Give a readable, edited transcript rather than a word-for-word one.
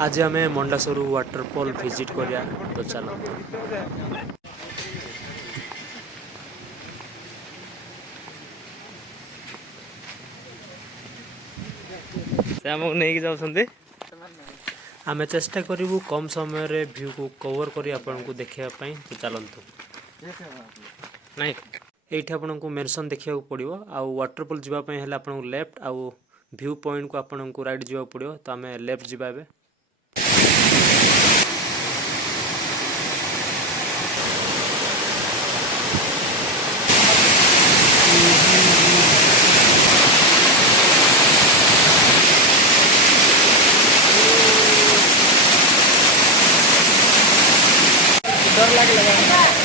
आज आम मंडा सरू वाटरफॉल विजिट करिया तो चलो। से आमको नहीं जाऊँ आम चेष्टा करूँ कम समय रे व्यू को कवर कर आपन को देखापी तो चलतु नाई ये आपन को मेंशन देखा पड़ो आउ वाटरफॉल जावाई है आपन लेफ्ट आउ व्यू पॉइंट को आपन को राइट जावा पड़ो तो आम लेफ्ट जावा। डर लगे